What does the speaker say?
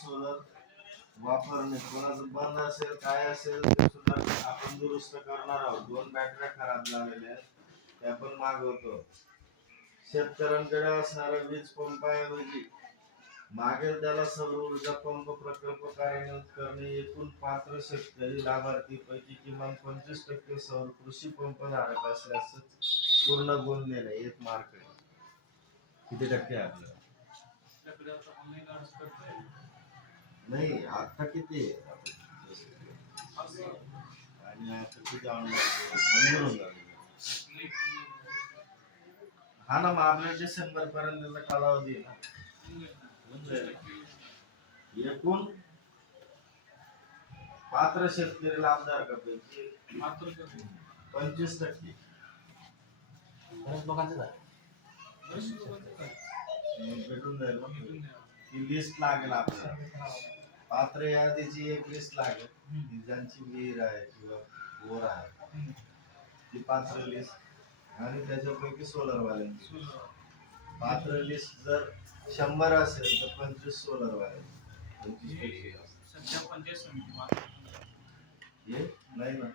Solar वापरणे. कोणाचं बंद असेल काय असेल ते सुद्धा आपण दुरुस्त करणार आहोत. दोन बॅटऱ्या खराब झालेल्या आहेत त्या पण मागवतो. शेतकऱ्यांकडे असणारा वीज पंपाऐवजी मागेल त्याला सौर ऊर्जा पंप प्रकल्प कार्यान्वित करणे एकूण पात्र शेतकरी लाभार्थीपैकी किमान पंचवीस टक्के सौर कृषी पंप धारक असल्यास पूर्ण गुण देणे एक मार्क किती टक्के आपलं? आपल्याला नाही आता किती आणि आता किती ऑनलाईन होऊन हा ना मग आपल्या डिसेंबर पर्यंतचा कालावधी आहे ना. एकूण पात्र शेतकरी लाभधारकापैकी. पंचवीस टक्के. बऱ्याच लोकांचं झालं. भेटून जाईल. ती लिस्ट लागेल आपल्याला. पात्र यादीची एक लिस्ट लागेल ज्यांची विहीर आहे किंवा बोर आहे ती पात्र लिस्ट आणि त्याच्यापैकी सोलर वाले पात्र लिस्ट जर शंभर असेल तर पंचवीस सोलर वाले. पंचवीस नाही ना.